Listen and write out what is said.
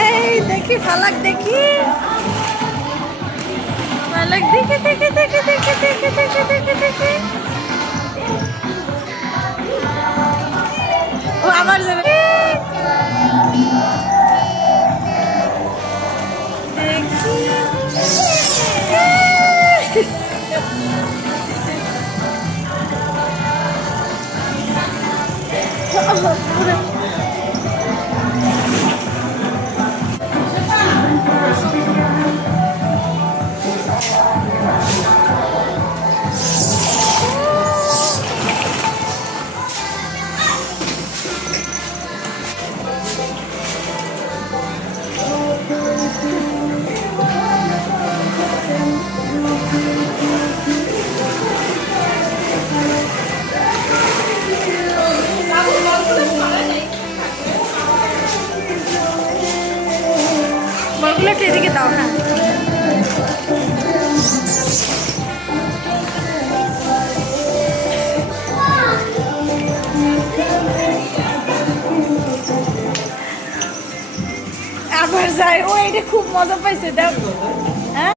এই দেখি ফালাক দেখি ফালাক দেখি দেখি দেখি দেখি দেখি দেখি দেখি দেখি ও আমার যাবে দেখি বলগুলো একটু এদিকে দাও হ্যাঁ আবার যাই ও এটা খুব মজা পাইছে দেখো